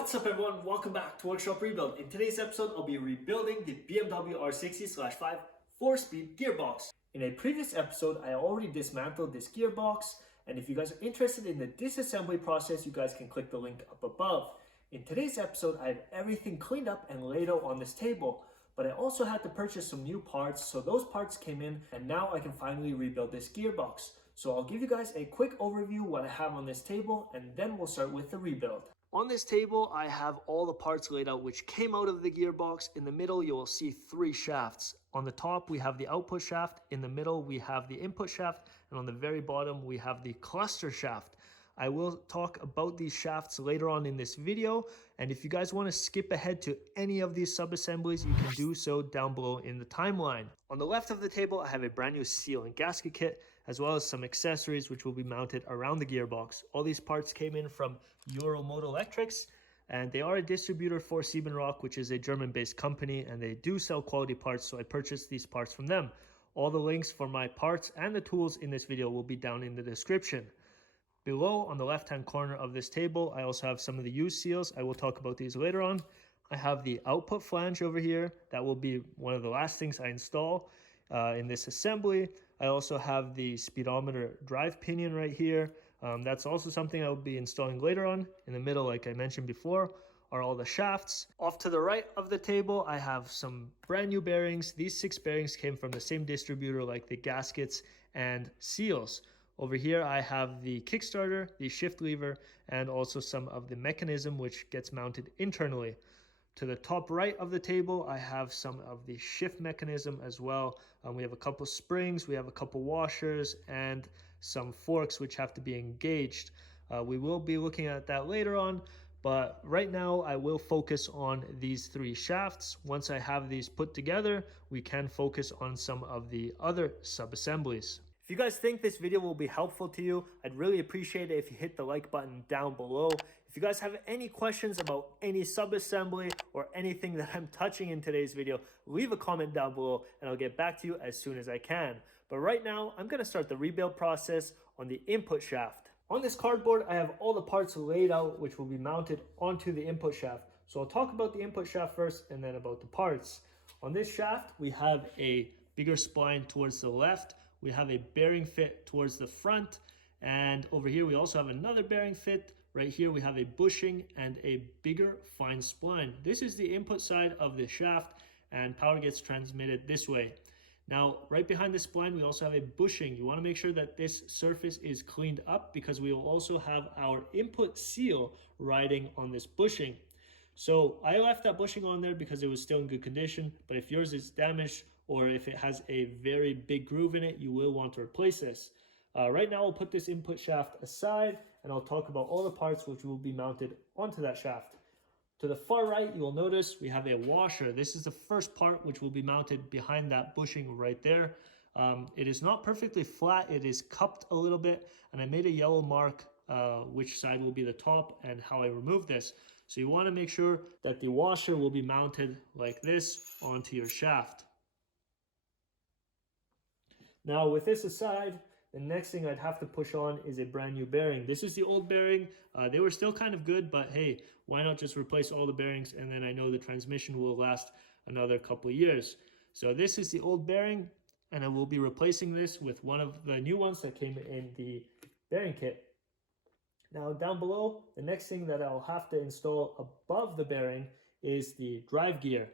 What's up everyone, welcome back to Workshop Rebuild. In today's episode, I'll be rebuilding the BMW R60/5 4-speed gearbox. In a previous episode, I already dismantled this gearbox, and if you guys are interested in the disassembly process, you guys can click the link up above. In today's episode, I have everything cleaned up and laid out on this table, but I also had to purchase some new parts, so those parts came in, and now I can finally rebuild this gearbox. So I'll give you guys a quick overview what I have on this table, and then we'll start with the rebuild. On this table, I have all the parts laid out which came out of the gearbox. In the middle, you will see 3 shafts. On the top, we have the output shaft. In the middle, we have the input shaft. And on the very bottom, we have the cluster shaft. I will talk about these shafts later on in this video. And if you guys want to skip ahead to any of these sub-assemblies, you can do so down below in the timeline. On the left of the table, I have a brand new seal and gasket kit, as well as some accessories which will be mounted around the gearbox. All these parts came in from Euromotor Electrics, and they are a distributor for Siebenrock, which is a German-based company, and they do sell quality parts, so I purchased these parts from them. All the links for my parts and the tools in this video will be down in the description. Below, on the left-hand corner of this table, I also have some of the used seals. I will talk about these later on. I have the output flange over here. That will be one of the last things I install in this assembly. I also have the speedometer drive pinion right here. That's also something I will be installing later on. In the middle, like I mentioned before, are all the shafts. Off to the right of the table, I have some brand new bearings. These 6 bearings came from the same distributor like the gaskets and seals. Over here, I have the kickstarter, the shift lever, and also some of the mechanism which gets mounted internally. To the top right of the table, I have some of the shift mechanism as well. We have a couple springs, we have a couple washers, and some forks which have to be engaged. We will be looking at that later on, but right now I will focus on these 3 shafts. Once I have these put together, we can focus on some of the other sub-assemblies. If you guys think this video will be helpful to you, I'd really appreciate it if you hit the like button down below. If you guys have any questions about any sub-assembly or anything that I'm touching in today's video, leave a comment down below and I'll get back to you as soon as I can. But right now, I'm going to start the rebuild process on the input shaft. On this cardboard, I have all the parts laid out which will be mounted onto the input shaft. So I'll talk about the input shaft first and then about the parts. On this shaft, we have a bigger spline towards the left. We have a bearing fit towards the front, and over here we also have another bearing fit. Right here we have a bushing and a bigger fine spline. This is the input side of the shaft, and power gets transmitted this way. Now, right behind the spline, we also have a bushing. You want to make sure that this surface is cleaned up because we will also have our input seal riding on this bushing. So I left that bushing on there because it was still in good condition, but if yours is damaged or if it has a very big groove in it, you will want to replace this. Right now, I'll put this input shaft aside and I'll talk about all the parts which will be mounted onto that shaft. To the far right, you will notice we have a washer. This is the first part which will be mounted behind that bushing right there. It is not perfectly flat, it is cupped a little bit, and I made a yellow mark which side will be the top and how I remove this. So you want to make sure that the washer will be mounted like this onto your shaft. Now with this aside, the next thing I'd have to push on is a brand new bearing. This is the old bearing. They were still kind of good, but hey, why not just replace all the bearings and then I know the transmission will last another couple of years. So this is the old bearing and I will be replacing this with one of the new ones that came in the bearing kit. Now down below, the next thing that I'll have to install above the bearing is the drive gear.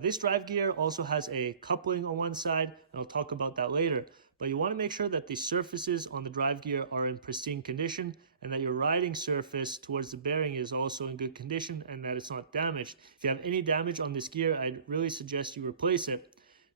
This drive gear also has a coupling on one side, and I'll talk about that later. But you want to make sure that the surfaces on the drive gear are in pristine condition and that your riding surface towards the bearing is also in good condition and that it's not damaged. If you have any damage on this gear, I'd really suggest you replace it.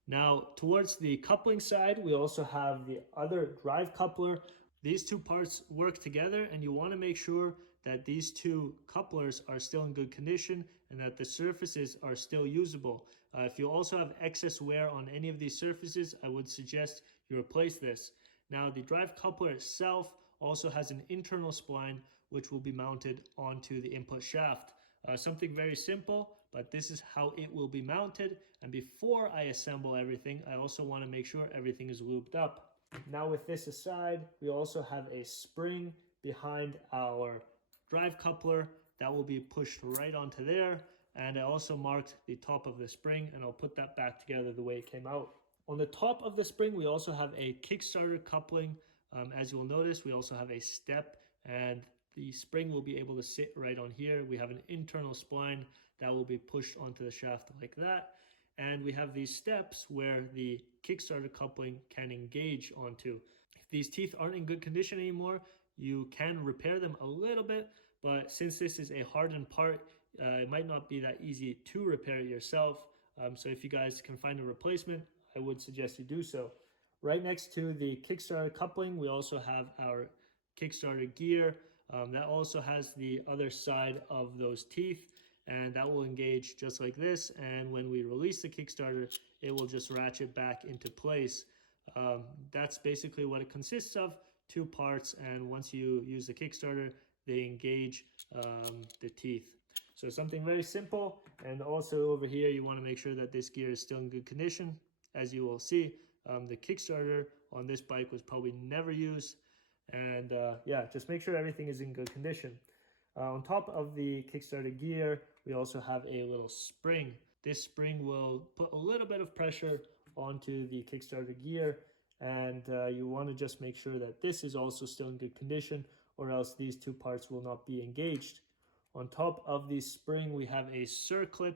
Now, towards the coupling side, we also have the other drive coupler. These 2 parts work together and you want to make sure that these 2 couplers are still in good condition and that the surfaces are still usable. If you also have excess wear on any of these surfaces, I would suggest you replace this. Now the drive coupler itself also has an internal spline which will be mounted onto the input shaft. Something very simple, but this is how it will be mounted. And before I assemble everything, I also want to make sure everything is lubed up. Now with this aside, we also have a spring behind our drive coupler that will be pushed right onto there. And I also marked the top of the spring, and I'll put that back together the way it came out. On the top of the spring, we also have a Kickstarter coupling. As you will notice, we also have a step, and the spring will be able to sit right on here. We have an internal spline that will be pushed onto the shaft like that. And we have these steps where the Kickstarter coupling can engage onto. If these teeth aren't in good condition anymore, you can repair them a little bit, but since this is a hardened part, it might not be that easy to repair it yourself. So if you guys can find a replacement, I would suggest you do so. Right next to the Kickstarter coupling, we also have our Kickstarter gear. That also has the other side of those teeth, and that will engage just like this. And when we release the Kickstarter, it will just ratchet back into place. That's basically what it consists of, 2 parts. And once you use the Kickstarter, they engage the teeth. So something very simple. And also over here, you want to make sure that this gear is still in good condition. As you will see, the Kickstarter on this bike was probably never used. And yeah, just make sure everything is in good condition. On top of the Kickstarter gear, we also have a little spring. This spring will put a little bit of pressure onto the Kickstarter gear, and you want to just make sure that this is also still in good condition, or else these 2 parts will not be engaged. On top of the spring, we have a circlip.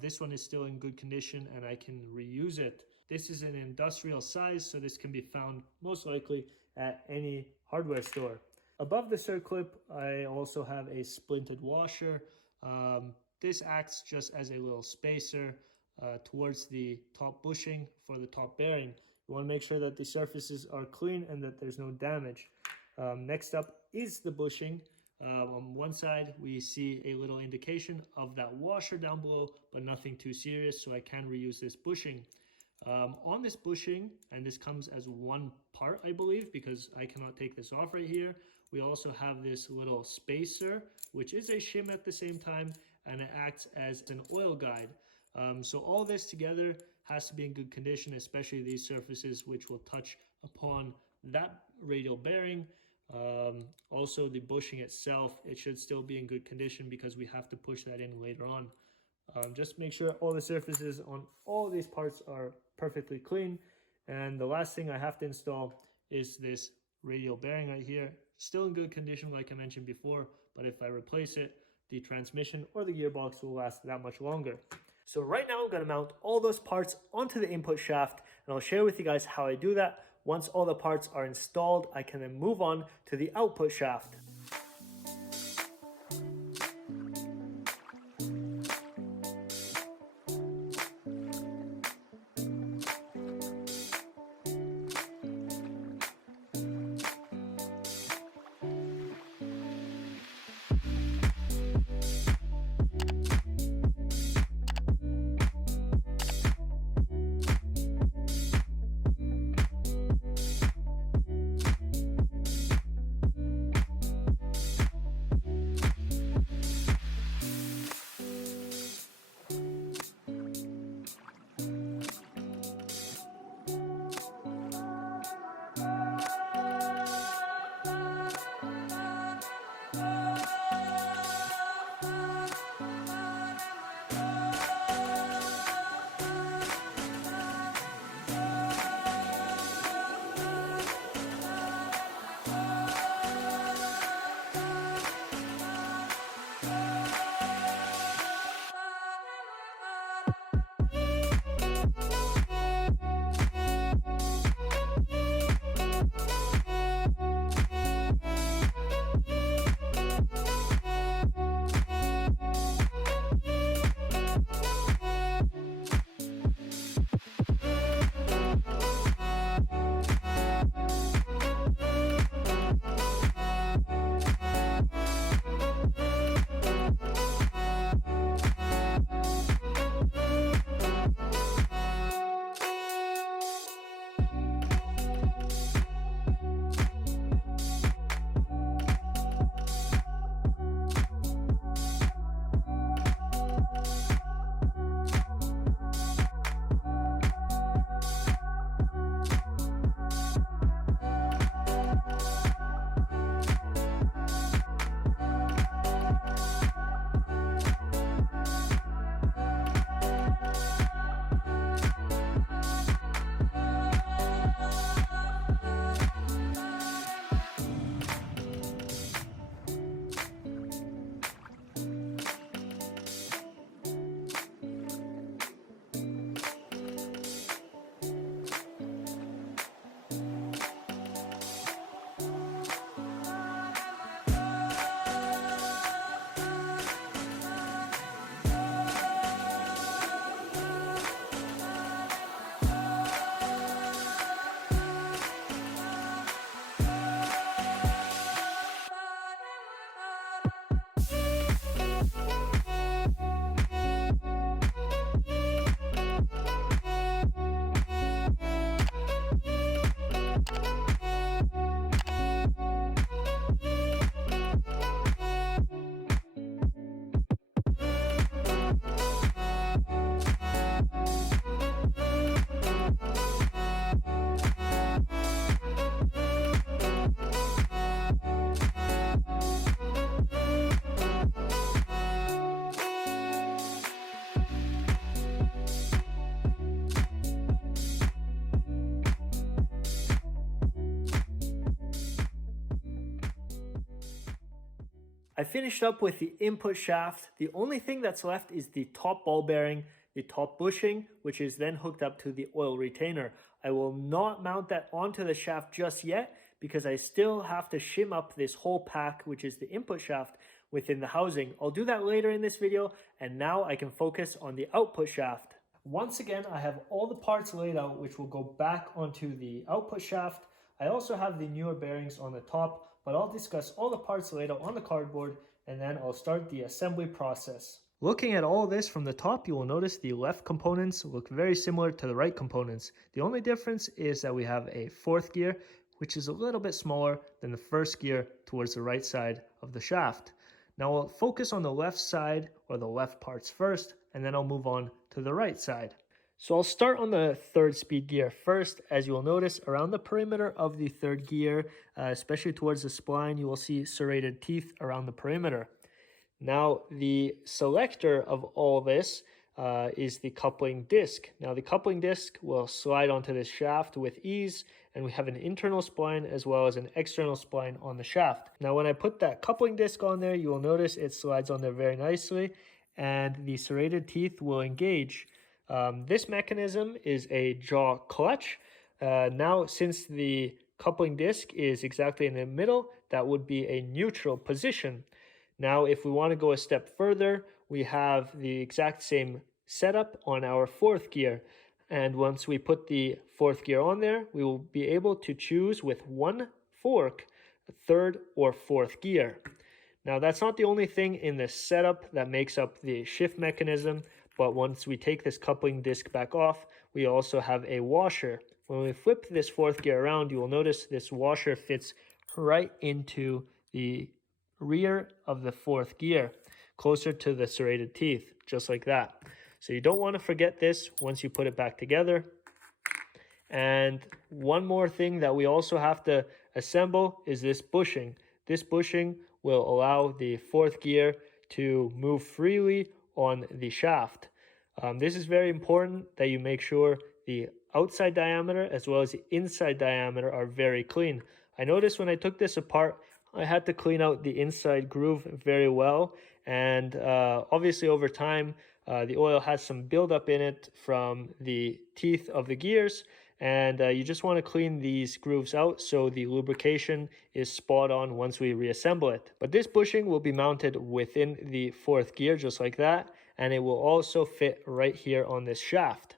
This one is still in good condition, and I can reuse it. This is an industrial size, so this can be found most likely at any hardware store. Above the circlip, I also have a splinted washer. This acts just as a little spacer towards the top bushing for the top bearing. You want to make sure that the surfaces are clean and that there's no damage. Next up is the bushing. On one side, we see a little indication of that washer down below, but nothing too serious, so I can reuse this bushing. On this bushing, and this comes as 1 part, I believe, because I cannot take this off right here, we also have this little spacer, which is a shim at the same time, and it acts as an oil guide. So all this together has to be in good condition, especially these surfaces, which will touch upon that radial bearing. Also the bushing itself, it should still be in good condition because we have to push that in later on. Just make sure all the surfaces on all these parts are perfectly clean. And the last thing I have to install is this radial bearing right here. Still in good condition like I mentioned before, but if I replace it, the transmission or the gearbox will last that much longer. So right now I'm going to mount all those parts onto the input shaft, and I'll share with you guys how I do that. Once all the parts are installed, I can then move on to the output shaft. I finished up with the input shaft. The only thing that's left is the top ball bearing, the top bushing, which is then hooked up to the oil retainer. I will not mount that onto the shaft just yet because I still have to shim up this whole pack, which is the input shaft, within the housing. I'll do that later in this video, and now I can focus on the output shaft. Once again, I have all the parts laid out, which will go back onto the output shaft. I also have the newer bearings on the top, but I'll discuss all the parts laid out on the cardboard, and then I'll start the assembly process. Looking at all this from the top, you will notice the left components look very similar to the right components. The only difference is that we have a fourth gear, which is a little bit smaller than the first gear towards the right side of the shaft. Now I'll focus on the left side, or the left parts first, and then I'll move on to the right side. So I'll start on the third speed gear first. As you will notice, around the perimeter of the third gear, especially towards the spline, you will see serrated teeth around the perimeter. Now the selector of all this is the coupling disc. Now the coupling disc will slide onto this shaft with ease, and we have an internal spline as well as an external spline on the shaft. Now when I put that coupling disc on there, you will notice it slides on there very nicely, and the serrated teeth will engage. This mechanism is a jaw clutch. Now since the coupling disc is exactly in the middle, that would be a neutral position. Now if we want to go a step further, we have the exact same setup on our fourth gear. And once we put the fourth gear on there, we will be able to choose with one fork, a third or fourth gear. Now that's not the only thing in the setup that makes up the shift mechanism, but once we take this coupling disc back off, we also have a washer. When we flip this fourth gear around, you will notice this washer fits right into the rear of the fourth gear, closer to the serrated teeth, just like that. So you don't want to forget this once you put it back together. And one more thing that we also have to assemble is this bushing. This bushing will allow the fourth gear to move freely on the shaft. This is very important that you make sure the outside diameter as well as the inside diameter are very clean. I noticed when I took this apart, I had to clean out the inside groove very well, and obviously over time the oil has some buildup in it from the teeth of the gears, and you just want to clean these grooves out so the lubrication is spot on once we reassemble it. But this bushing will be mounted within the fourth gear just like that, and it will also fit right here on this shaft.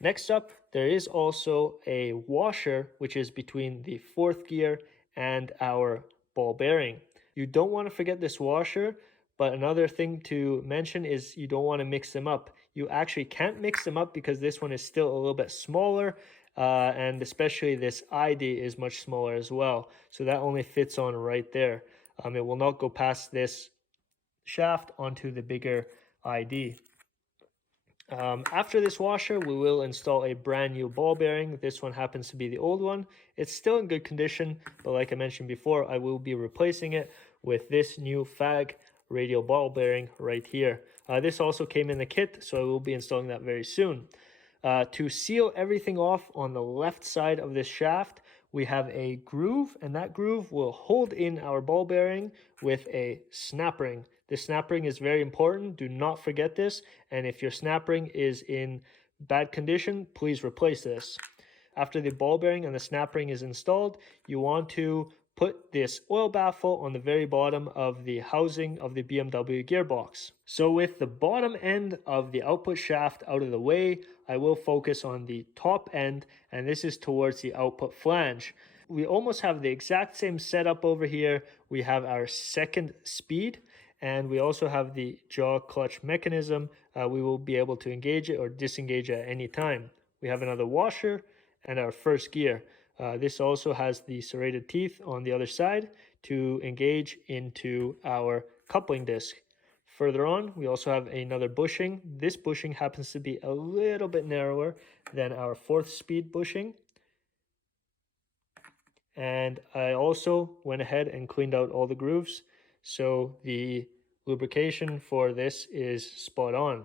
Next up, there is also a washer which is between the fourth gear and our ball bearing. You don't want to forget this washer, but another thing to mention is you don't want to mix them up. You actually can't mix them up because this one is still a little bit smaller, and especially this ID is much smaller as well. So that only fits on right there. It will not go past this shaft onto the bigger ID. After this washer, we will install a brand new ball bearing. This one happens to be the old one. It's still in good condition, but like I mentioned before, I will be replacing it with this new FAG radial ball bearing right here. This also came in the kit, so I will be installing that very soon. To seal everything off on the left side of this shaft, we have a groove, and that groove will hold in our ball bearing with a snap ring. The snap ring is very important. Do not forget this. And if your snap ring is in bad condition, please replace this. After the ball bearing and the snap ring is installed, you want to put this oil baffle on the very bottom of the housing of the BMW gearbox. So with the bottom end of the output shaft out of the way, I will focus on the top end, and this is towards the output flange. We almost have the exact same setup over here. We have our second speed, and we also have the jaw clutch mechanism. We will be able to engage it or disengage it at any time. We have another washer and our first gear. This also has the serrated teeth on the other side to engage into our coupling disc. Further on, we also have another bushing. This bushing happens to be a little bit narrower than our fourth speed bushing. And I also went ahead and cleaned out all the grooves, so the lubrication for this is spot on.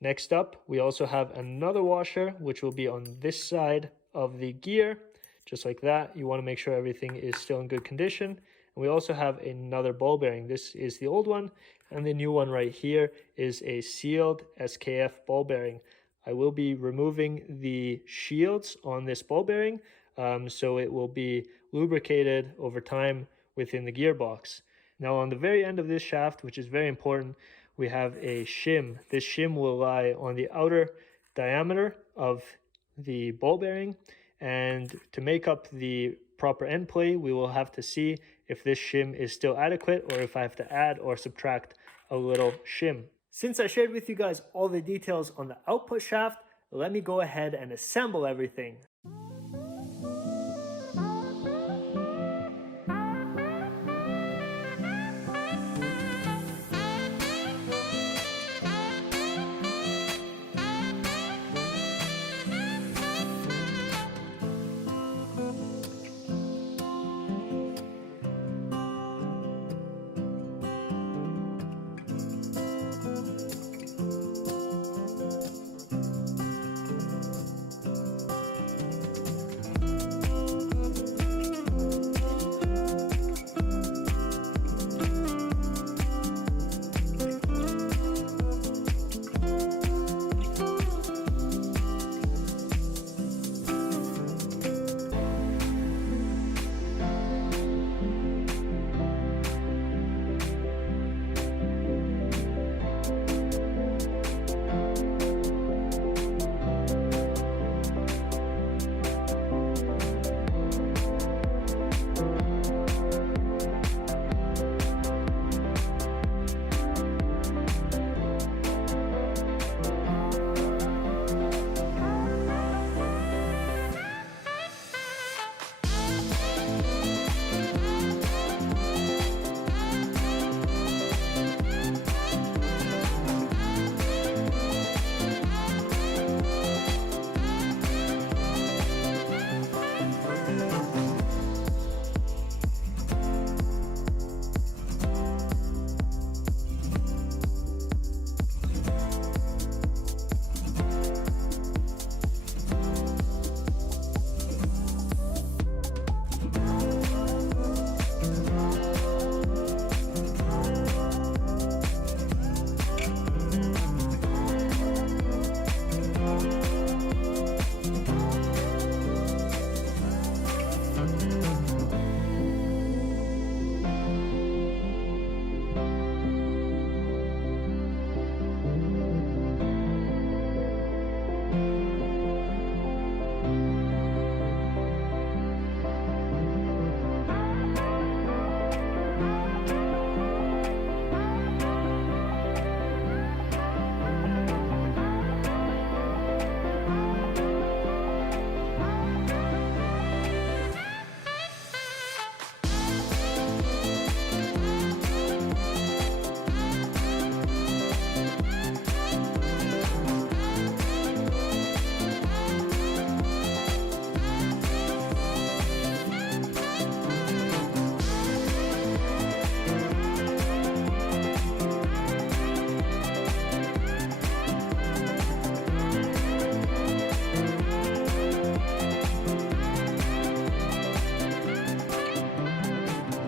Next up, we also have another washer, which will be on this side of the gear, just like that. You want to make sure everything is still in good condition. And we also have another ball bearing. This is the old one, and the new one right here is a sealed SKF ball bearing. I will be removing the shields on this ball bearing, so it will be lubricated over time within the gearbox. Now on the very end of this shaft, which is very important, we have a shim. This shim will lie on the outer diameter of the ball bearing, and to make up the proper end play, we will have to see if this shim is still adequate or if I have to add or subtract a little shim. Since I shared with you guys all the details on the output shaft, let me go ahead and assemble everything.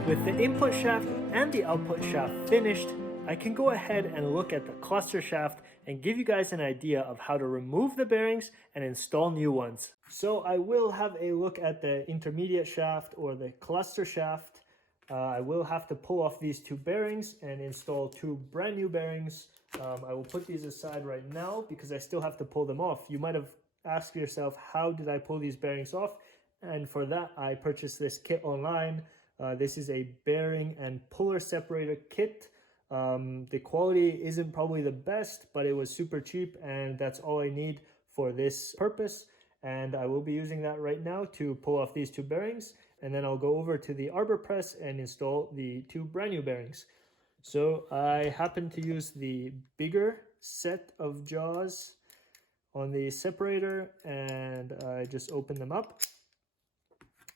With the input shaft and the output shaft finished, I can go ahead and look at the cluster shaft and give you guys an idea of how to remove the bearings and install new ones. So I will have a look at the intermediate shaft or the cluster shaft. I will have to pull off these two bearings and install two brand new bearings. I will put these aside right now because I still have to pull them off. You might have asked yourself, how did I pull these bearings off? And for that, I purchased this kit online. This is a bearing and puller separator kit. The quality isn't probably the best, but it was super cheap, and that's all I need for this purpose. And I will be using that right now to pull off these two bearings, and then I'll go over to the arbor press and install the two brand new bearings. So I happen to use the bigger set of jaws on the separator, and I just open them up.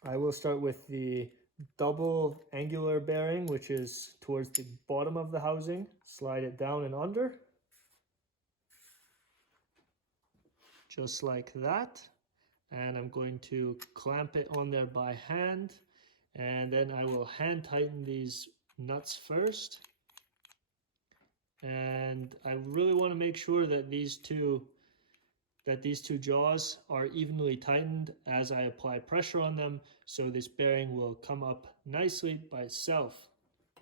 I will start with the double angular bearing, which is towards the bottom of the housing. Slide it down and under, just like that. And I'm going to clamp it on there by hand. And then I will hand tighten these nuts first. And I really want to make sure that these two jaws are evenly tightened as I apply pressure on them, so this bearing will come up nicely by itself.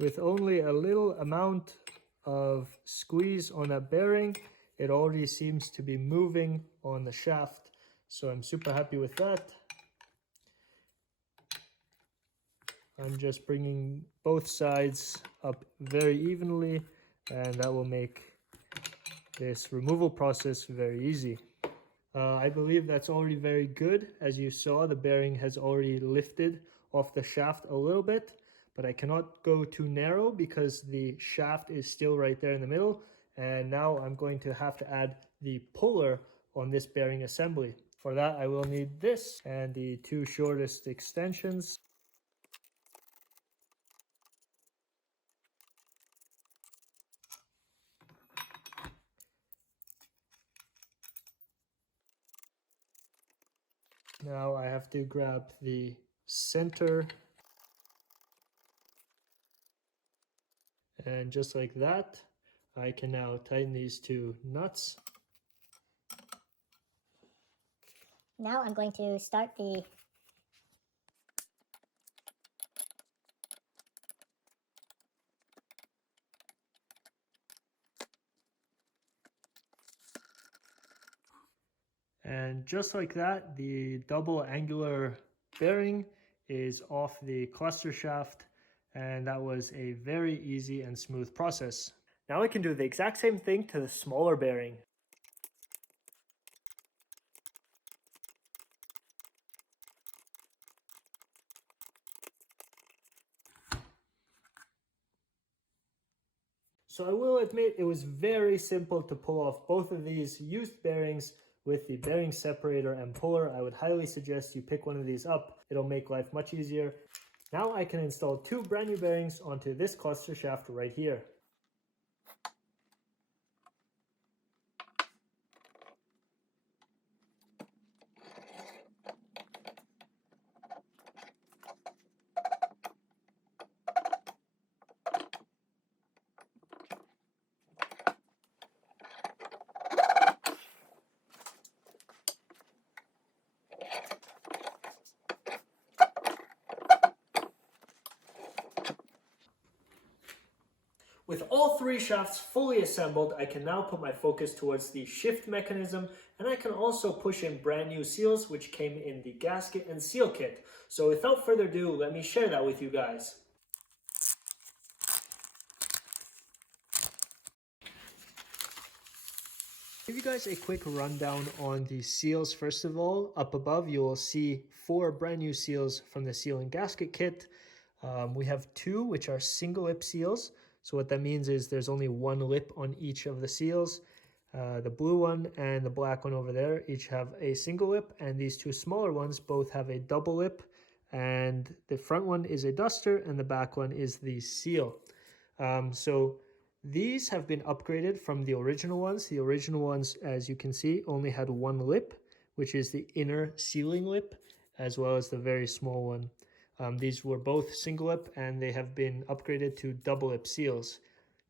With only a little amount of squeeze on that bearing, it already seems to be moving on the shaft, so I'm super happy with that. I'm just bringing both sides up very evenly, and that will make this removal process very easy. I believe that's already very good. As you saw, the bearing has already lifted off the shaft a little bit, but I cannot go too narrow because the shaft is still right there in the middle. And now I'm going to have to add the puller on this bearing assembly. For that, I will need this and the two shortest extensions. Now I have to grab the center, and just like that, I can now tighten these two nuts. Now I'm going to start the And just like that, the double angular bearing is off the cluster shaft, and that was a very easy and smooth process. Now I can do the exact same thing to the smaller bearing. So I will admit it was very simple to pull off both of these used bearings with the bearing separator and puller. I would highly suggest you pick one of these up. It'll make life much easier. Now I can install two brand new bearings onto this cluster shaft right here. With all three shafts fully assembled, I can now put my focus towards the shift mechanism, and I can also push in brand new seals which came in the gasket and seal kit. So without further ado, let me share that with you guys. Give you guys a quick rundown on the seals. First of all, up above you will see 4 brand new seals from the seal and gasket kit. We have 2 which are single lip seals. So what that means is there's only 1 lip on each of the seals. The blue one and the black one over there each have a single lip, and these 2 smaller ones both have a double lip, and the front one is a duster and the back one is the seal. So these have been upgraded from the original ones. The original ones, as you can see, only had 1 lip, which is the inner sealing lip, as well as the very small one. These were both single lip, and they have been upgraded to double lip seals.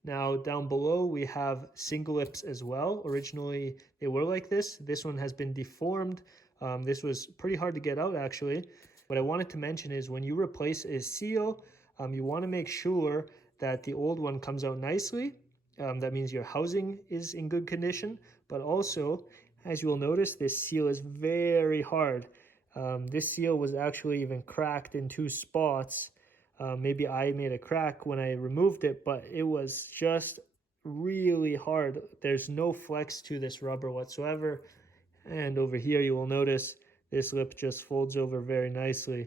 Now down below we have single lips as well. Originally they were like this. This one has been deformed. This was pretty hard to get out actually. What I wanted to mention is when you replace a seal, you want to make sure that the old one comes out nicely. That means your housing is in good condition, but also, as you will notice, this seal is very hard. This seal was actually even cracked in 2 spots. Maybe I made a crack when I removed it, but it was just really hard. There's no flex to this rubber whatsoever. And over here you will notice this lip just folds over very nicely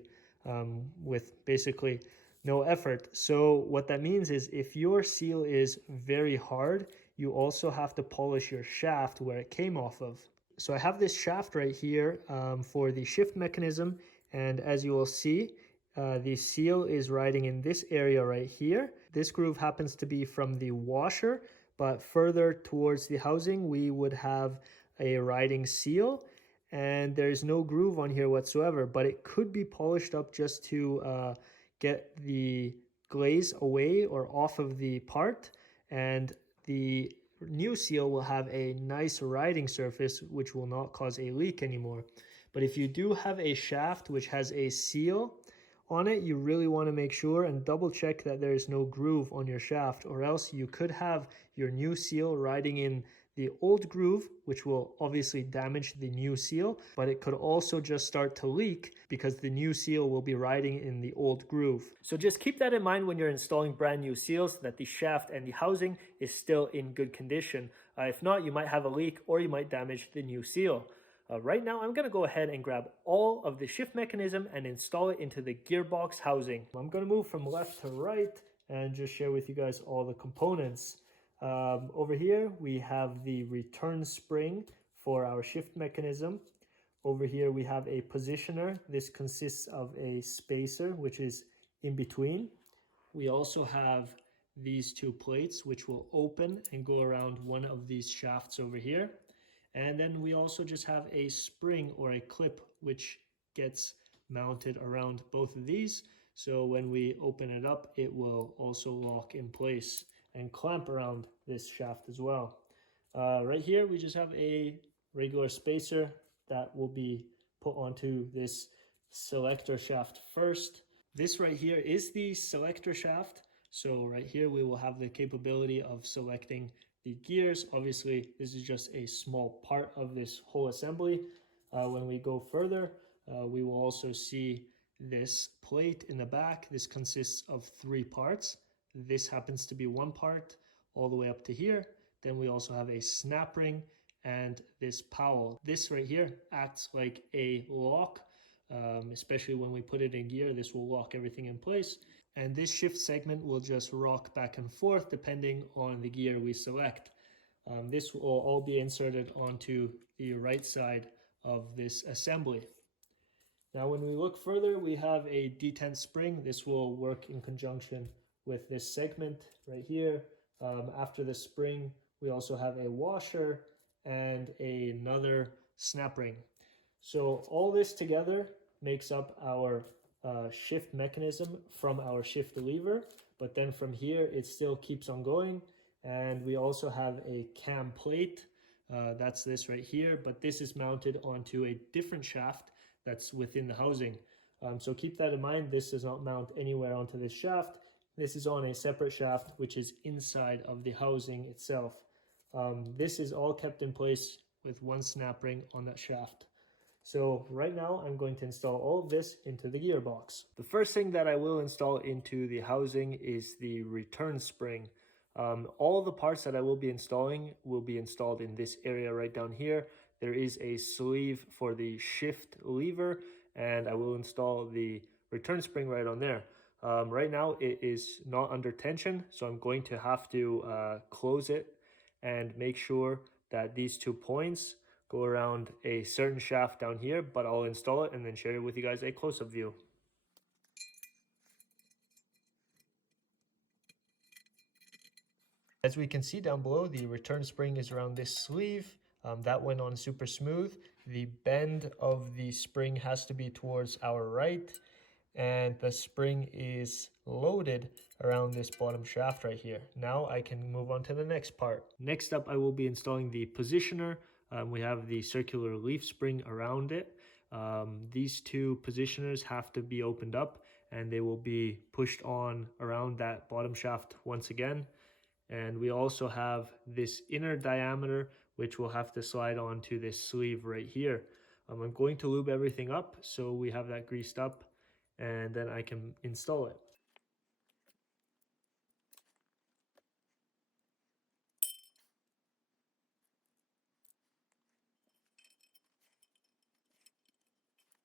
with basically no effort. So what that means is if your seal is very hard, you also have to polish your shaft where it came off of. So I have this shaft right here for the shift mechanism, and as you will see, the seal is riding in this area right here. This groove happens to be from the washer, but further towards the housing we would have a riding seal, and there's no groove on here whatsoever, but it could be polished up just to get the glaze away or off of the part, and the new seal will have a nice riding surface which will not cause a leak anymore. But if you do have a shaft which has a seal on it, you really want to make sure and double check that there is no groove on your shaft, or else you could have your new seal riding in the old groove, which will obviously damage the new seal, but it could also just start to leak because the new seal will be riding in the old groove. So just keep that in mind when you're installing brand new seals, that the shaft and the housing is still in good condition. If not, you might have a leak or you might damage the new seal. Right now, I'm going to go ahead and grab all of the shift mechanism and install it into the gearbox housing. I'm going to move from left to right and just share with you guys all the components. Over here, we have the return spring for our shift mechanism. Over here, we have a positioner. This consists of a spacer, which is in between. We also have these two plates, which will open and go around one of these shafts over here. And then we also just have a spring or a clip which gets mounted around both of these. So when we open it up, it will also lock in place and clamp around this shaft as well. Right here, we just have a regular spacer that will be put onto this selector shaft first. This right here is the selector shaft. So right here, we will have the capability of selecting the gears. Obviously, this is just a small part of this whole assembly. When we go further, we will also see this plate in the back. This consists of 3 parts. This happens to be one part all the way up to here. Then we also have a snap ring and this powel. This right here acts like a lock, especially when we put it in gear. This will lock everything in place. And this shift segment will just rock back and forth depending on the gear we select. This will all be inserted onto the right side of this assembly. Now when we look further, we have a detent spring. This will work in conjunction with this segment right here. After the spring, we also have a washer and another snap ring. So all this together makes up our shift mechanism from our shift lever, but then from here it still keeps on going. And we also have a cam plate, that's this right here, but this is mounted onto a different shaft that's within the housing. So keep that in mind, this does not mount anywhere onto this shaft. This is on a separate shaft which is inside of the housing itself. This is all kept in place with one snap ring on that shaft. So right now I'm going to install all of this into the gearbox. The first thing that I will install into the housing is the return spring. All the parts that I will be installed in this area right down here. There is a sleeve for the shift lever, and I will install the return spring right on there. Right now it is not under tension, so I'm going to have to close it and make sure that these 2 points go around a certain shaft down here, but I'll install it and then share with you guys a close-up view. As we can see down below, the return spring is around this sleeve. That went on super smooth. The bend of the spring has to be towards our right, and the spring is loaded around this bottom shaft right here. Now I can move on to the next part. Next up, I will be installing the positioner. We have the circular leaf spring around it. These 2 positioners have to be opened up, and they will be pushed on around that bottom shaft once again. And we also have this inner diameter, which will have to slide onto this sleeve right here. I'm going to lube everything up so we have that greased up, and then I can install it.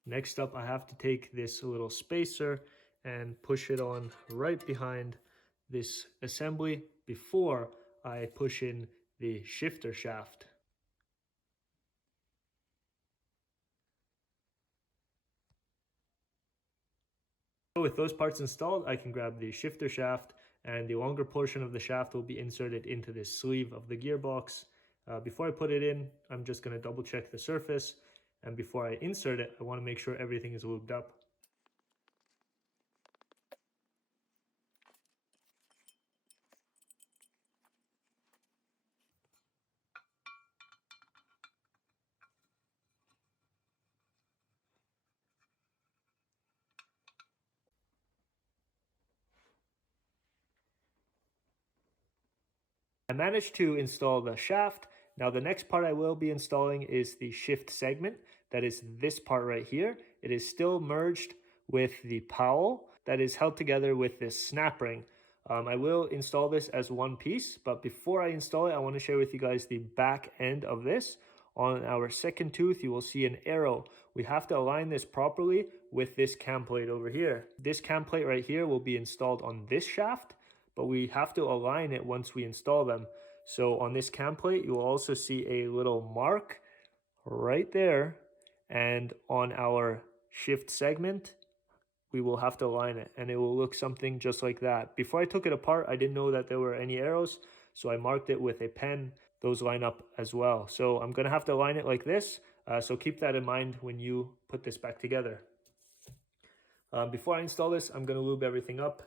Next up, I have to take this little spacer and push it on right behind this assembly before I push in the shifter shaft. So with those parts installed, I can grab the shifter shaft, and the longer portion of the shaft will be inserted into this sleeve of the gearbox. Before I put it in, I'm just going to double check the surface, and before I insert it, I want to make sure everything is lubed up. I managed to install the shaft. Now the next part I will be installing is the shift segment. That is this part right here. It is still merged with the powell that is held together with this snap ring. I will install this as one piece, but before I install it, I want to share with you guys the back end of this. On our second tooth, you will see an arrow. We have to align this properly with this cam plate over here. This cam plate right here will be installed on this shaft, but we have to align it once we install them. So on this cam plate, you will also see a little mark right there. And on our shift segment, we will have to align it, and it will look something just like that. Before I took it apart, I didn't know that there were any arrows, so I marked it with a pen. Those line up as well. So I'm gonna have to align it like this. So keep that in mind when you put this back together. Before I install this, I'm gonna lube everything up,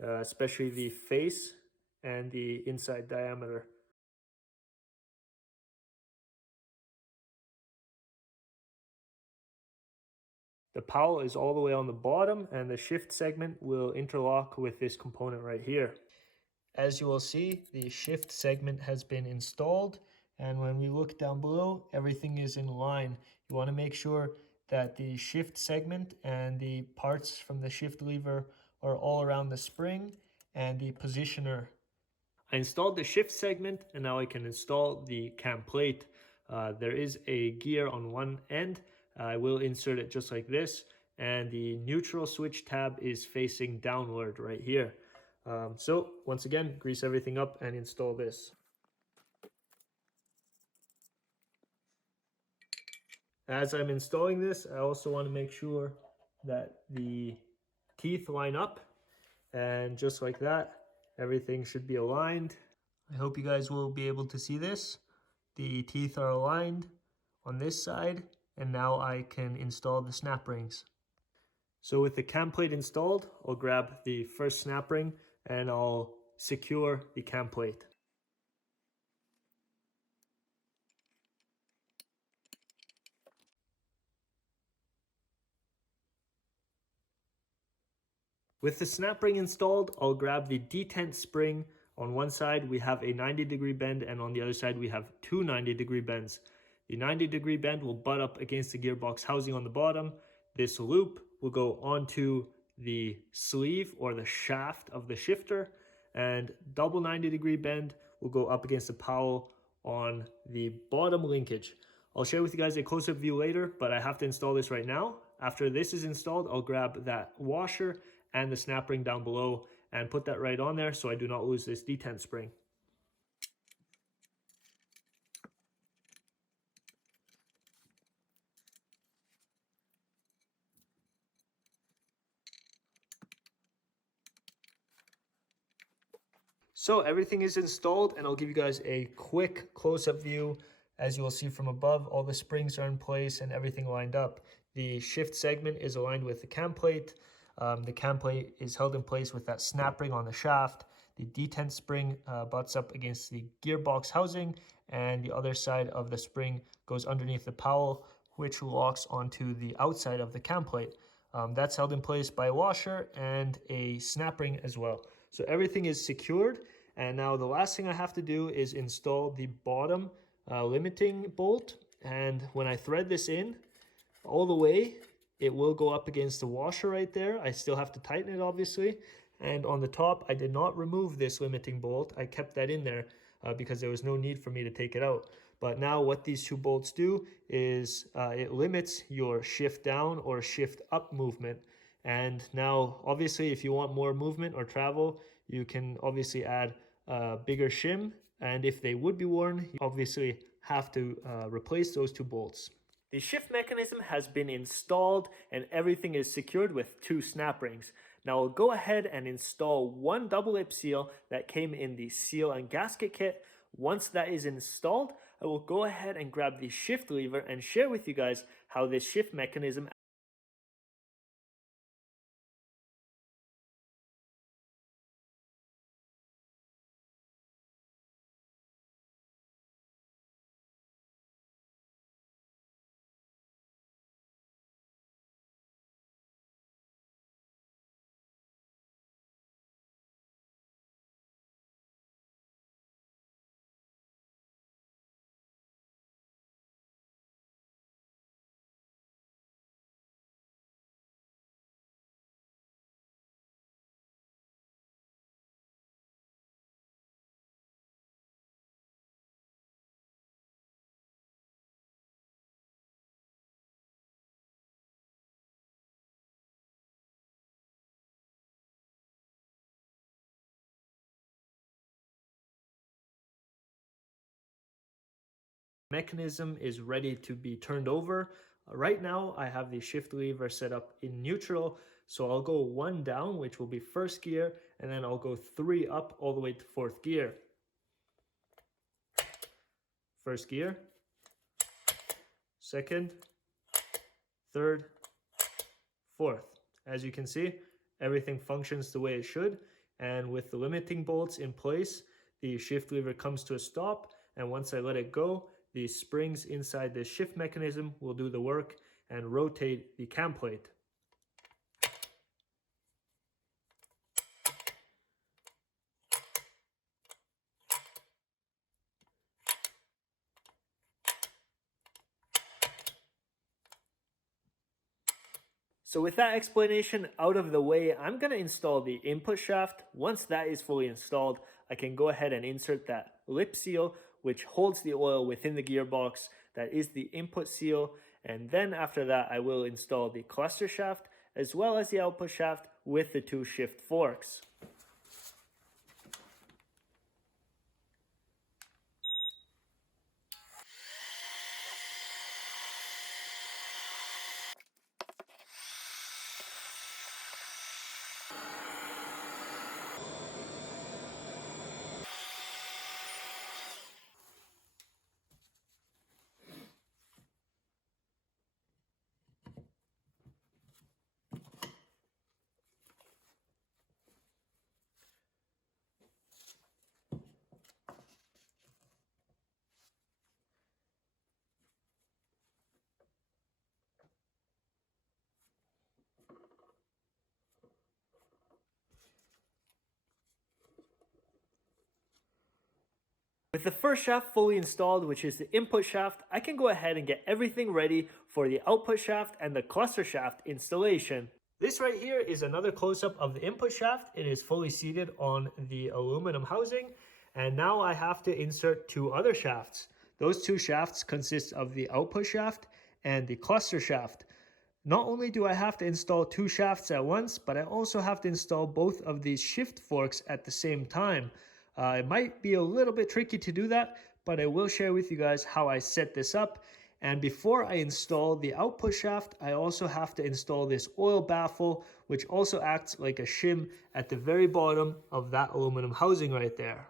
especially the face and the inside diameter. The powell is all the way on the bottom, and the shift segment will interlock with this component right here. As you will see, the shift segment has been installed, and when we look down below, everything is in line. You want to make sure that the shift segment and the parts from the shift lever are all around the spring and the positioner. I installed the shift segment, and now I can install the cam plate. There is a gear on one end. I will insert it just like this, and the neutral switch tab is facing downward right here. So once again, grease everything up and install this. As I'm installing this, I also want to make sure that the teeth line up, and just like that, everything should be aligned. I hope you guys will be able to see this. The teeth are aligned on this side, and now I can install the snap rings. So with the cam plate installed, I'll grab the first snap ring and I'll secure the cam plate. With the snap ring installed, I'll grab the detent spring. On one side we have a 90-degree bend, and on the other side we have two 90-degree bends. The 90-degree bend will butt up against the gearbox housing on the bottom. This loop will go onto the sleeve or the shaft of the shifter, and double 90-degree bend will go up against the powell on the bottom linkage. I'll share with you guys a close-up view later, but I have to install this right now. After this is installed, I'll grab that washer and the snap ring down below and put that right on there so I do not lose this detent spring. So everything is installed, and I'll give you guys a quick close-up view. As you will see from above, all the springs are in place and everything lined up. The shift segment is aligned with the cam plate. The cam plate is held in place with that snap ring on the shaft. The detent spring butts up against the gearbox housing, and the other side of the spring goes underneath the powell, which locks onto the outside of the cam plate. That's held in place by a washer and a snap ring as well. So everything is secured, and now the last thing I have to do is install the bottom limiting bolt. And when I thread this in all the way, it will go up against the washer right there. I still have to tighten it, obviously. And on the top, I did not remove this limiting bolt. I kept that in there because there was no need for me to take it out. But now what these two bolts do is it limits your shift down or shift up movement. And now, obviously, if you want more movement or travel, you can obviously add a bigger shim. And if they would be worn, you obviously have to replace those two bolts. The shift mechanism has been installed and everything is secured with two snap rings. Now I'll go ahead and install one double lip seal that came in the seal and gasket kit. Once that is installed, I will go ahead and grab the shift lever and share with you guys how this shift mechanism mechanism is ready to be turned over. Right now I have the shift lever set up in neutral, so I'll go 1 down, which will be first gear, and then I'll go 3 up all the way to 4th gear. First gear, second, third, fourth. As you can see, everything functions the way it should, and with the limiting bolts in place, the shift lever comes to a stop, and once I let it go, the springs inside the shift mechanism will do the work and rotate the cam plate. So with that explanation out of the way, I'm going to install the input shaft. Once that is fully installed, I can go ahead and insert that lip seal, which holds the oil within the gearbox. That is the input seal. And then after that, I will install the cluster shaft as well as the output shaft with the 2 shift forks. With the first shaft fully installed, which is the input shaft, I can go ahead and get everything ready for the output shaft and the cluster shaft installation. This right here is another close-up of the input shaft. It is fully seated on the aluminum housing, and now I have to insert 2 other shafts. Those 2 shafts consist of the output shaft and the cluster shaft. Not only do I have to install 2 shafts at once, but I also have to install both of these shift forks at the same time. It might be a little bit tricky to do that, but I will share with you guys how I set this up. And before I install the output shaft, I also have to install this oil baffle, which also acts like a shim at the very bottom of that aluminum housing right there.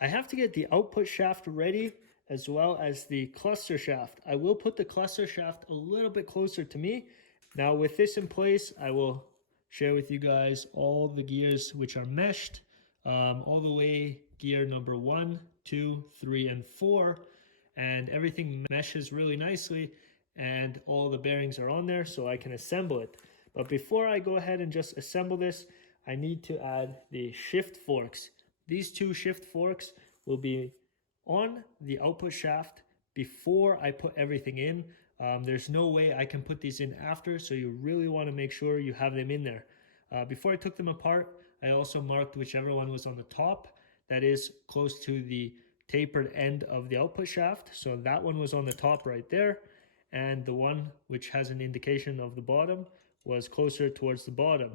I have to get the output shaft ready as well as the cluster shaft. I will put the cluster shaft a little bit closer to me. Now with this in place, I will share with you guys all the gears which are meshed, all the way gear number 1, 2, 3, and 4. And everything meshes really nicely and all the bearings are on there so I can assemble it. But before I go ahead and just assemble this, I need to add the shift forks. These 2 shift forks will be on the output shaft before I put everything in. There's no way I can put these in after, so you really want to make sure you have them in there. Before I took them apart, I also marked whichever one was on the top, that is close to the tapered end of the output shaft. So that one was on the top right there, and the one which has an indication of the bottom was closer towards the bottom.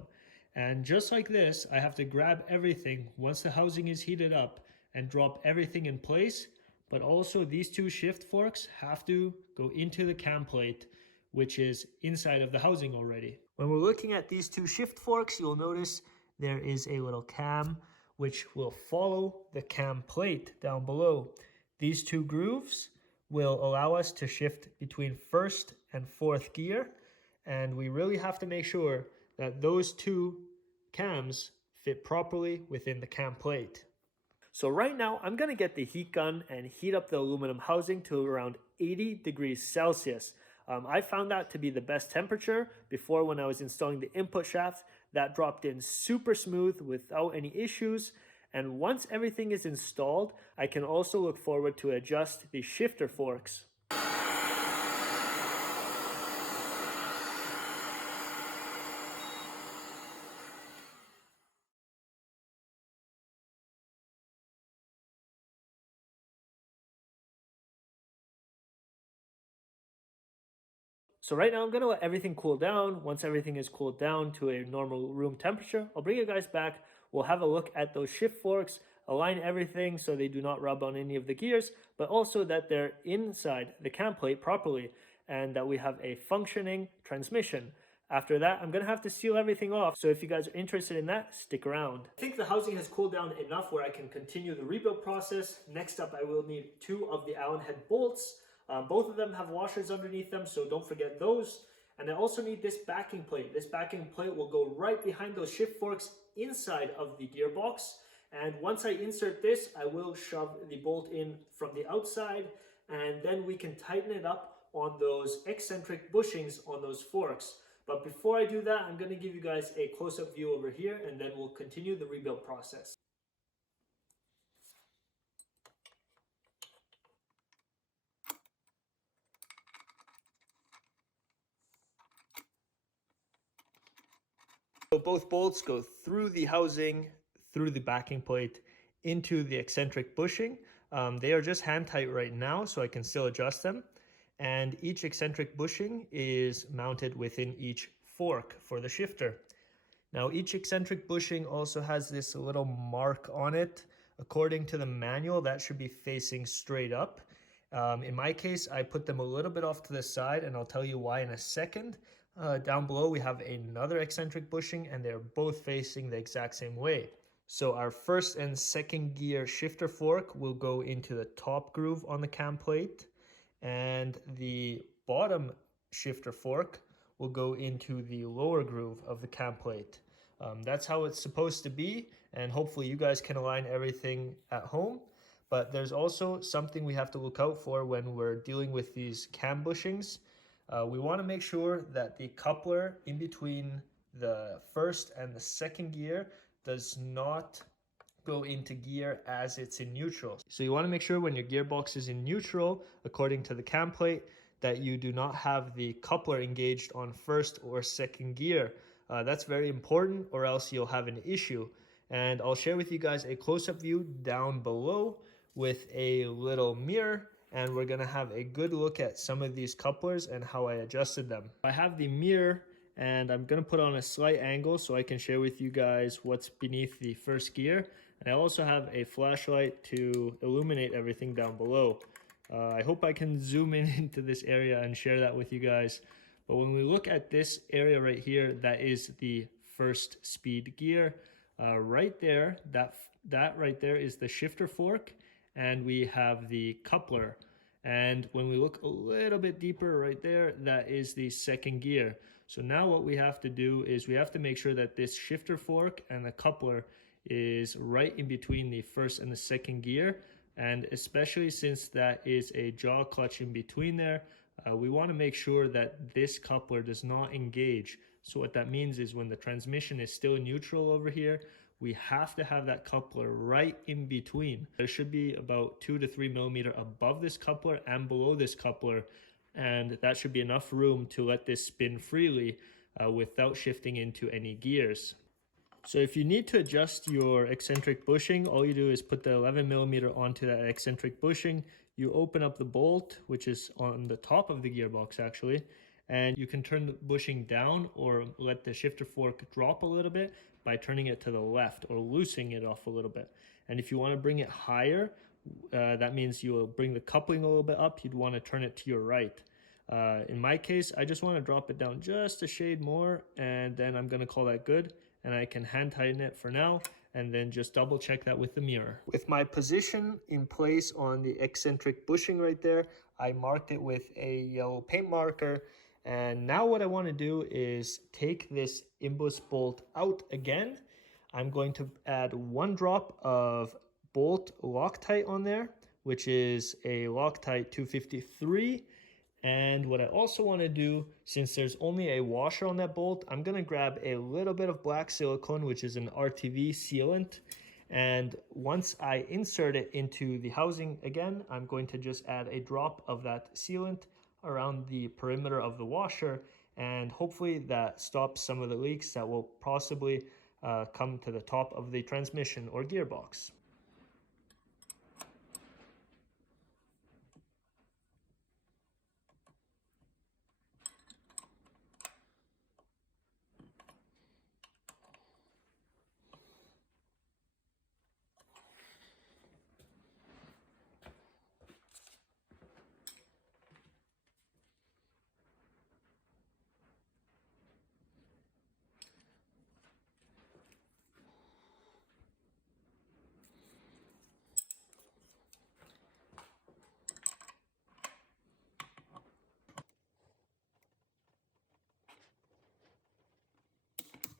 And just like this, I have to grab everything once the housing is heated up and drop everything in place. But also these 2 shift forks have to go into the cam plate, which is inside of the housing already. When we're looking at these 2 shift forks, you'll notice there is a little cam which will follow the cam plate down below. These 2 grooves will allow us to shift between 1st and 4th gear, and we really have to make sure that those 2 cams fit properly within the cam plate. So right now I'm going to get the heat gun and heat up the aluminum housing to around 80 degrees Celsius. I found that to be the best temperature. Before, when I was installing the input shaft, that dropped in super smooth without any issues. And once everything is installed, I can also look forward to adjust the shifter forks. So right now I'm gonna let everything cool down. Once everything is cooled down to a normal room temperature, I'll bring you guys back. We'll have a look at those shift forks, align everything so they do not rub on any of the gears, but also that they're inside the cam plate properly and that we have a functioning transmission. After that, I'm gonna have to seal everything off. So if you guys are interested in that, stick around. I think the housing has cooled down enough where I can continue the rebuild process. Next up, I will need 2 of the Allen head bolts. Both of them have washers underneath them, so don't forget those. And I also need this backing plate. This backing plate will go right behind those shift forks inside of the gearbox. And once I insert this, I will shove the bolt in from the outside, and then we can tighten it up on those eccentric bushings on those forks. But before I do that, I'm going to give you guys a close-up view over here, and then we'll continue the rebuild process. So both bolts go through the housing, through the backing plate, into the eccentric bushing. They are just hand tight right now, so I can still adjust them. And each eccentric bushing is mounted within each fork for the shifter. Now each eccentric bushing also has this little mark on it. According to the manual, that should be facing straight up. In my case, I put them a little bit off to the side, and I'll tell you why in a second. Down below we have another eccentric bushing, and they're both facing the exact same way. So our first and second gear shifter fork will go into the top groove on the cam plate, and the bottom shifter fork will go into the lower groove of the cam plate. That's how it's supposed to be, and hopefully you guys can align everything at home. But there's also something we have to look out for when we're dealing with these cam bushings. We want to make sure that the coupler in between the first and the second gear does not go into gear as it's in neutral. So you want to make sure when your gearbox is in neutral, according to the cam plate, that you do not have the coupler engaged on first or second gear. That's very important, or else you'll have an issue. And I'll share with you guys a close-up view down below with a little mirror, and we're gonna have a good look at some of these couplers and how I adjusted them. I have the mirror, and I'm gonna put on a slight angle so I can share with you guys what's beneath the first gear. And I also have a flashlight to illuminate everything down below. I hope I can zoom in into this area and share that with you guys. But when we look at this area right here, that is the first speed gear. Right there, that right there is the shifter fork, and we have the coupler. And when we look a little bit deeper right there, that is the second gear. So now what we have to do is we have to make sure that this shifter fork and the coupler is right in between the first and the second gear. And especially since that is a jaw clutch in between there, we want to make sure that this coupler does not engage. So what that means is when the transmission is still neutral over here, we have to have that coupler right in between. There should be about 2 to 3 millimeter above this coupler and below this coupler, and that should be enough room to let this spin freely without shifting into any gears. So if you need to adjust your eccentric bushing, all you do is put the 11 millimeter onto that eccentric bushing. You open up the bolt, which is on the top of the gearbox actually, and you can turn the bushing down or let the shifter fork drop a little bit by turning it to the left or loosening it off a little bit. And if you want to bring it higher, that means you will bring the coupling a little bit up. You'd want to turn it to your right. In my case, I just want to drop it down just a shade more, and then I'm going to call that good. And I can hand tighten it for now, and then just double check that with the mirror. With my position in place on the eccentric bushing right there, I marked it with a yellow paint marker. And now what I want to do is take this imbus bolt out again. I'm going to add 1 drop of bolt Loctite on there, which is a Loctite 253. And what I also want to do, since there's only a washer on that bolt, I'm going to grab a little bit of black silicone, which is an RTV sealant. And once I insert it into the housing again, I'm going to just add a drop of that sealant around the perimeter of the washer. And hopefully that stops some of the leaks that will possibly come to the top of the transmission or gearbox.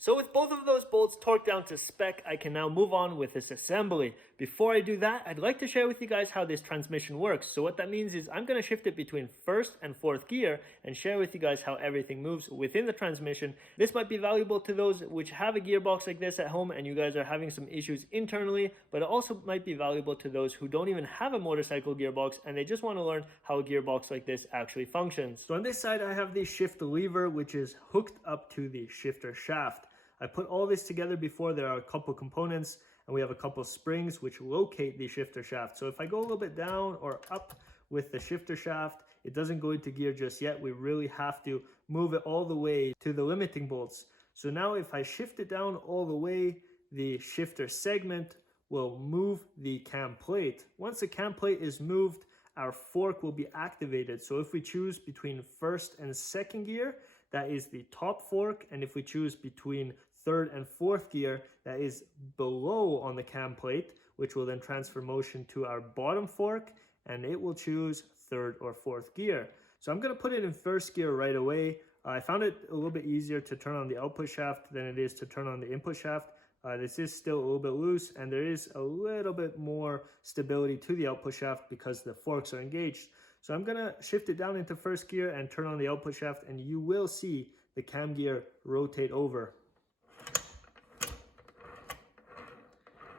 So with both of those bolts torqued down to spec, I can now move on with this assembly. Before I do that, I'd like to share with you guys how this transmission works. So what that means is I'm going to shift it between first and fourth gear and share with you guys how everything moves within the transmission. This might be valuable to those which have a gearbox like this at home and you guys are having some issues internally, but it also might be valuable to those who don't even have a motorcycle gearbox and they just want to learn how a gearbox like this actually functions. So on this side, I have the shift lever, which is hooked up to the shifter shaft. I put all this together before. There are a couple components and we have a couple springs which locate the shifter shaft. So if I go a little bit down or up with the shifter shaft, it doesn't go into gear just yet. We really have to move it all the way to the limiting bolts. So now if I shift it down all the way, the shifter segment will move the cam plate. Once the cam plate is moved, our fork will be activated. So if we choose between first and second gear, that is the top fork. And if we choose between third and fourth gear, that is below on the cam plate, which will then transfer motion to our bottom fork and it will choose third or fourth gear. So I'm going to put it in first gear right away. I found it a little bit easier to turn on the output shaft than it is to turn on the input shaft. This is still a little bit loose and there is a little bit more stability to the output shaft because the forks are engaged. So I'm going to shift it down into first gear and turn on the output shaft and you will see the cam gear rotate over.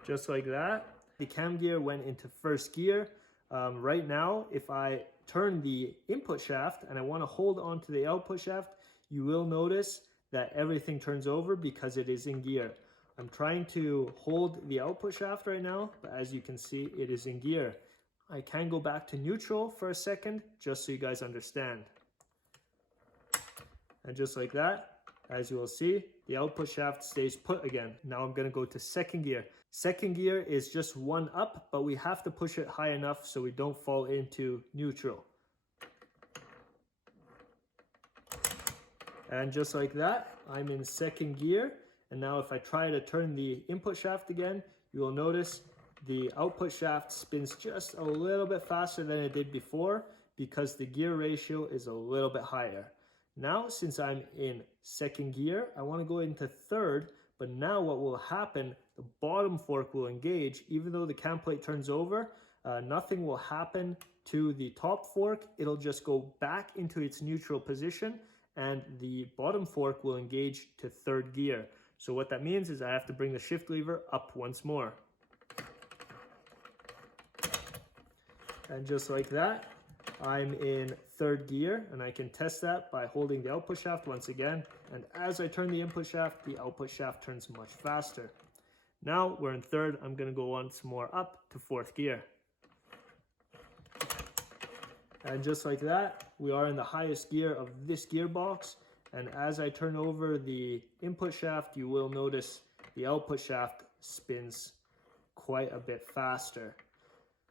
Just like that. The cam gear went into first gear. Right now, if I turn the input shaft and I want to hold on to the output shaft, you will notice that everything turns over because it is in gear. I'm trying to hold the output shaft right now, but as you can see, it is in gear. I can go back to neutral for a second, just so you guys understand. And just like that, as you will see, the output shaft stays put again. Now I'm going to go to second gear. Second gear is just one up, but we have to push it high enough so we don't fall into neutral. And just like that, I'm in second gear. And now if I try to turn the input shaft again, you will notice the output shaft spins just a little bit faster than it did before because the gear ratio is a little bit higher. Now, since I'm in second gear, I want to go into third, but now what will happen, the bottom fork will engage. Even though the cam plate turns over, nothing will happen to the top fork. It'll just go back into its neutral position and the bottom fork will engage to third gear. So what that means is I have to bring the shift lever up once more. And just like that, I'm in third gear and I can test that by holding the output shaft once again. And as I turn the input shaft, the output shaft turns much faster. Now we're in third. I'm going to go once more up to fourth gear. And just like that, we are in the highest gear of this gearbox. And as I turn over the input shaft, you will notice the output shaft spins quite a bit faster.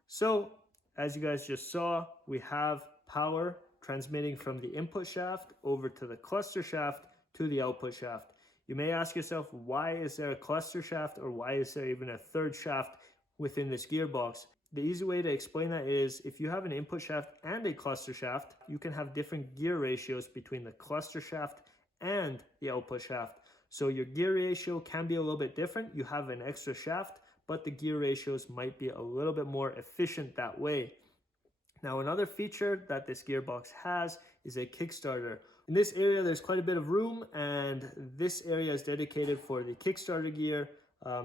So as you guys just saw, we have power transmitting from the input shaft over to the cluster shaft to the output shaft. You may ask yourself, why is there a cluster shaft or why is there even a third shaft within this gearbox? The easy way to explain that is if you have an input shaft and a cluster shaft, you can have different gear ratios between the cluster shaft and the output shaft. So your gear ratio can be a little bit different. You have an extra shaft, but the gear ratios might be a little bit more efficient that way. Now, another feature that this gearbox has is a Kickstarter. In this area, there's quite a bit of room, and this area is dedicated for the Kickstarter gear.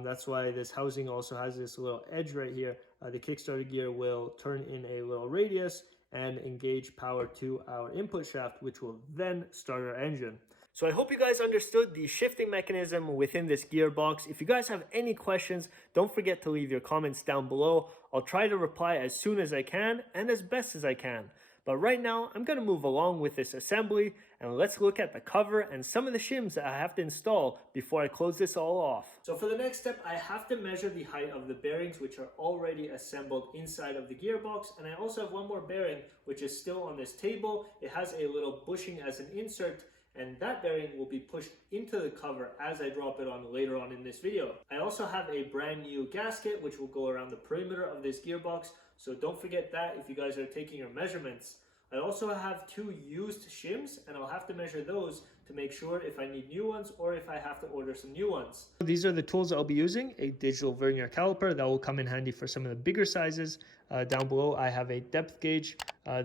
That's why this housing also has this little edge right here. The Kickstarter gear will turn in a little radius and engage power to our input shaft, which will then start our engine. So I hope you guys understood the shifting mechanism within this gearbox. If you guys have any questions, don't forget to leave your comments down below. I'll try to reply as soon as I can and as best as I can. But right now, I'm going to move along with this assembly and let's look at the cover and some of the shims that I have to install before I close this all off. So for the next step, I have to measure the height of the bearings which are already assembled inside of the gearbox, and I also have one more bearing which is still on this table. It has a little bushing as an insert, and that bearing will be pushed into the cover as I drop it on later on in this video. I also have a brand new gasket which will go around the perimeter of this gearbox, so don't forget that if you guys are taking your measurements. I also have 2 used shims, and I'll have to measure those to make sure if I need new ones or if I have to order some new ones. These are the tools I'll be using: a digital vernier caliper that will come in handy for some of the bigger sizes. Down below I have a depth gauge.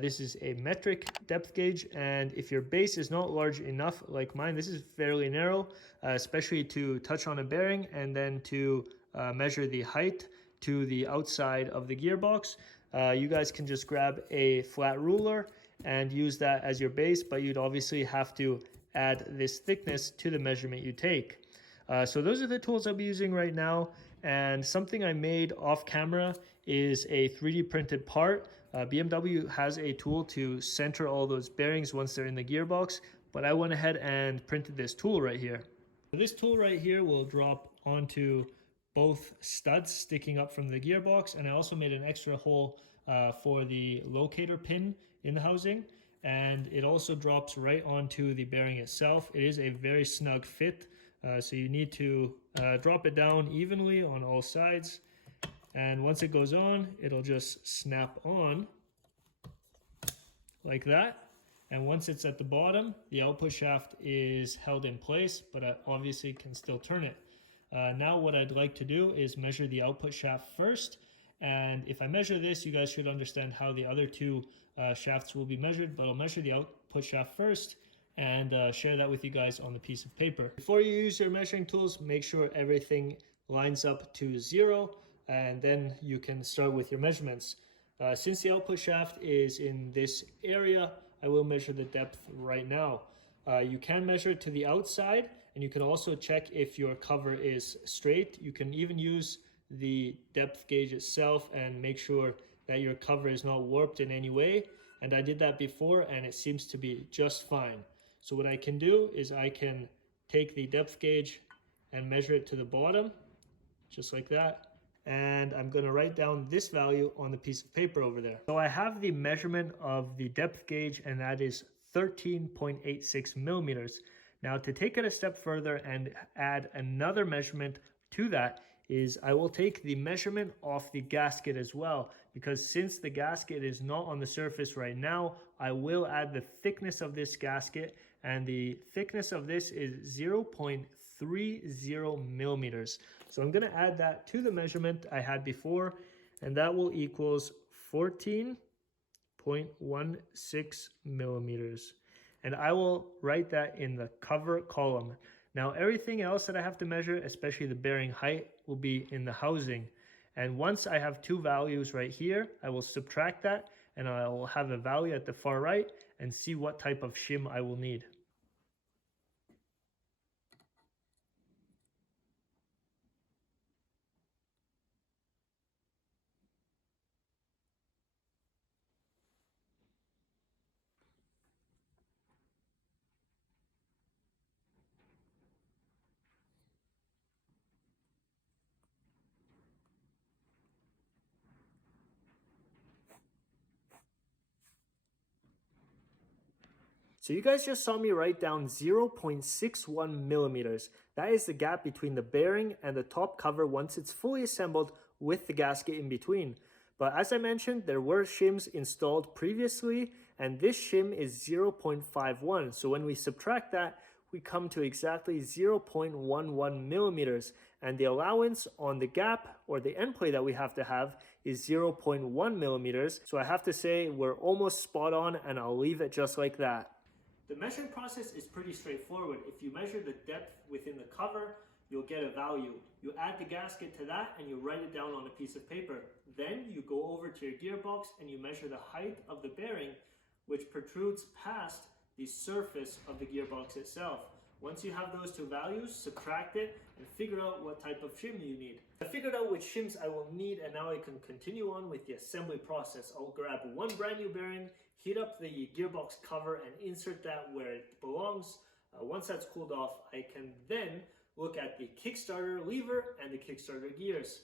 This is a metric depth gauge, and if your base is not large enough like mine, this is fairly narrow, especially to touch on a bearing and then to measure the height to the outside of the gearbox. You guys can just grab a flat ruler and use that as your base, but you'd obviously have to add this thickness to the measurement you take. So those are the tools I'll be using right now, and something I made off camera is a 3D printed part. BMW has a tool to center all those bearings once they're in the gearbox, but I went ahead and printed this tool right here. This tool right here will drop onto both studs sticking up from the gearbox, and I also made an extra hole for the locator pin in the housing, and it also drops right onto the bearing itself. It is a very snug fit, so you need to drop it down evenly on all sides, and once it goes on, it'll just snap on like that. And once it's at the bottom, the output shaft is held in place, but I obviously can still turn it. Now what I'd like to do is measure the output shaft first, and if I measure this, you guys should understand how the other 2 shafts will be measured, but I'll measure the output shaft first and share that with you guys on the piece of paper. Before you use your measuring tools, make sure everything lines up to 0, and then you can start with your measurements. Since the output shaft is in this area, I will measure the depth right now. You can measure it to the outside, and you can also check if your cover is straight. You can even use the depth gauge itself and make sure that your cover is not warped in any way. And I did that before, and it seems to be just fine. So what I can do is I can take the depth gauge and measure it to the bottom, just like that. And I'm going to write down this value on the piece of paper over there. So I have the measurement of the depth gauge, and that is 13.86 millimeters. Now to take it a step further and add another measurement to that is I will take the measurement off the gasket as well, because since the gasket is not on the surface right now, I will add the thickness of this gasket, and the thickness of this is 0.30 millimeters. So I'm going to add that to the measurement I had before, and that will equals 14.16 millimeters. And I will write that in the cover column. Now everything else that I have to measure, especially the bearing height, will be in the housing. And once I have 2 values right here, I will subtract that, and I will have a value at the far right and see what type of shim I will need. So you guys just saw me write down 0.61 millimeters. That is the gap between the bearing and the top cover once it's fully assembled with the gasket in between. But as I mentioned, there were shims installed previously, and this shim is 0.51. So when we subtract that, we come to exactly 0.11 millimeters. And the allowance on the gap, or the end plate that we have to have, is 0.1 millimeters. So I have to say we're almost spot on, and I'll leave it just like that. The measuring process is pretty straightforward. If you measure the depth within the cover, you'll get a value. You add the gasket to that and you write it down on a piece of paper. Then you go over to your gearbox and you measure the height of the bearing, which protrudes past the surface of the gearbox itself. Once you have those 2 values, subtract it and figure out what type of shim you need. I figured out which shims I will need, and now I can continue on with the assembly process. I'll grab 1 brand new bearing, heat up the gearbox cover and insert that where it belongs. Once that's cooled off, I can then look at the Kickstarter lever and the Kickstarter gears.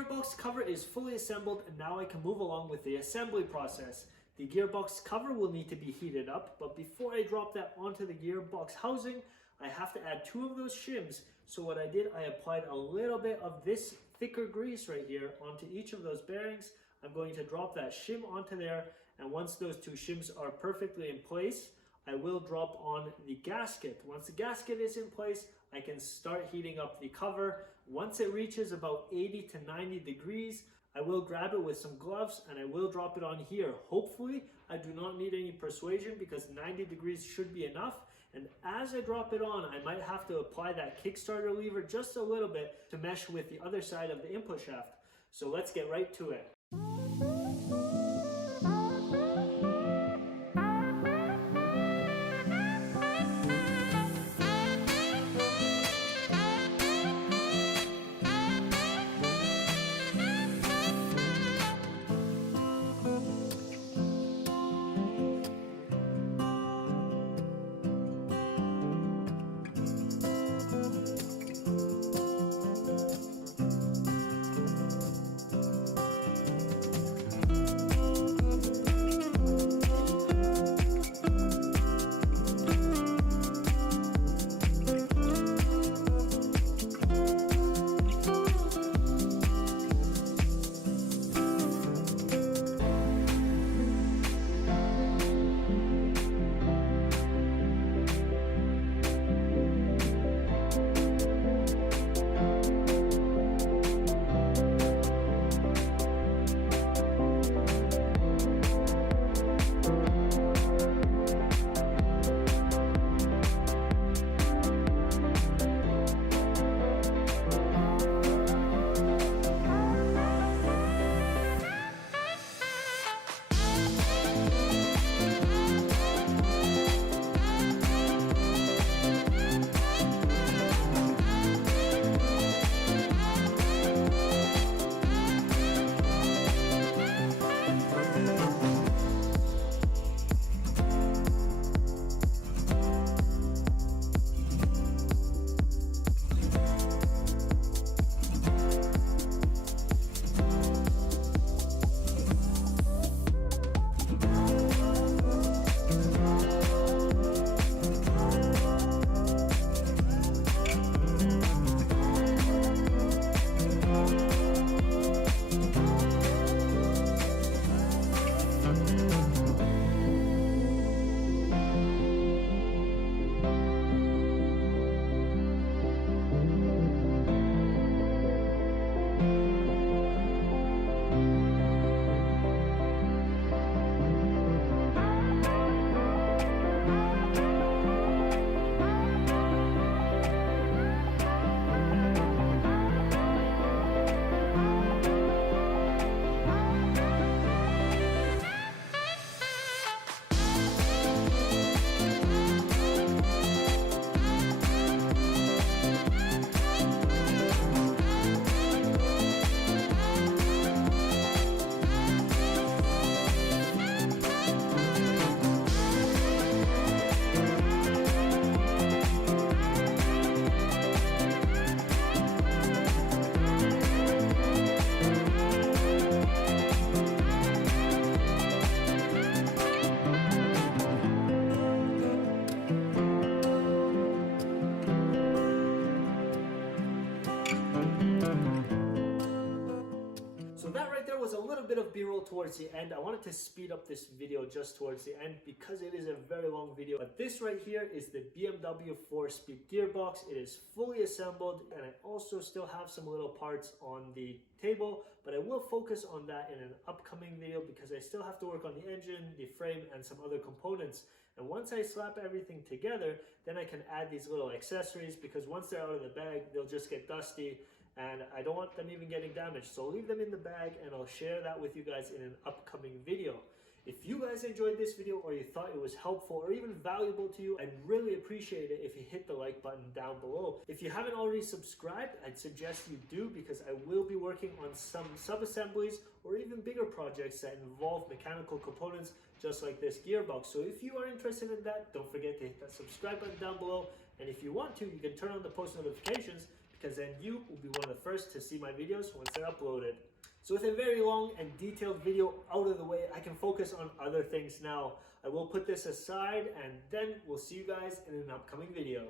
gearbox cover is fully assembled and now I can move along with the assembly process. The gearbox cover will need to be heated up, but before I drop that onto the gearbox housing, I have to add 2 of those shims. So what I did, I applied a little bit of this thicker grease right here onto each of those bearings. I'm going to drop that shim onto there, and once those 2 shims are perfectly in place, I will drop on the gasket. Once the gasket is in place, I can start heating up the cover. Once it reaches about 80 to 90 degrees, I will grab it with some gloves and I will drop it on here. Hopefully, I do not need any persuasion because 90 degrees should be enough. And as I drop it on, I might have to apply that Kickstarter lever just a little bit to mesh with the other side of the input shaft. So let's get right to it. Was a little bit of b-roll towards the end. I wanted to speed up this video just towards the end because it is a very long video. But this right here is the BMW 4-speed gearbox. It is fully assembled and I also still have some little parts on the table, but I will focus on that in an upcoming video because I still have to work on the engine, the frame, and some other components. And once I slap everything together, then I can add these little accessories because once they're out of the bag, they'll just get dusty. And I don't want them even getting damaged. So I'll leave them in the bag and I'll share that with you guys in an upcoming video. If you guys enjoyed this video or you thought it was helpful or even valuable to you, I'd really appreciate it if you hit the like button down below. If you haven't already subscribed, I'd suggest you do because I will be working on some sub-assemblies or even bigger projects that involve mechanical components just like this gearbox. So if you are interested in that, don't forget to hit that subscribe button down below. And if you want to, you can turn on the post notifications because then you will be one of the first to see my videos once they're uploaded. So with a very long and detailed video out of the way, I can focus on other things now. I will put this aside and then we'll see you guys in an upcoming video.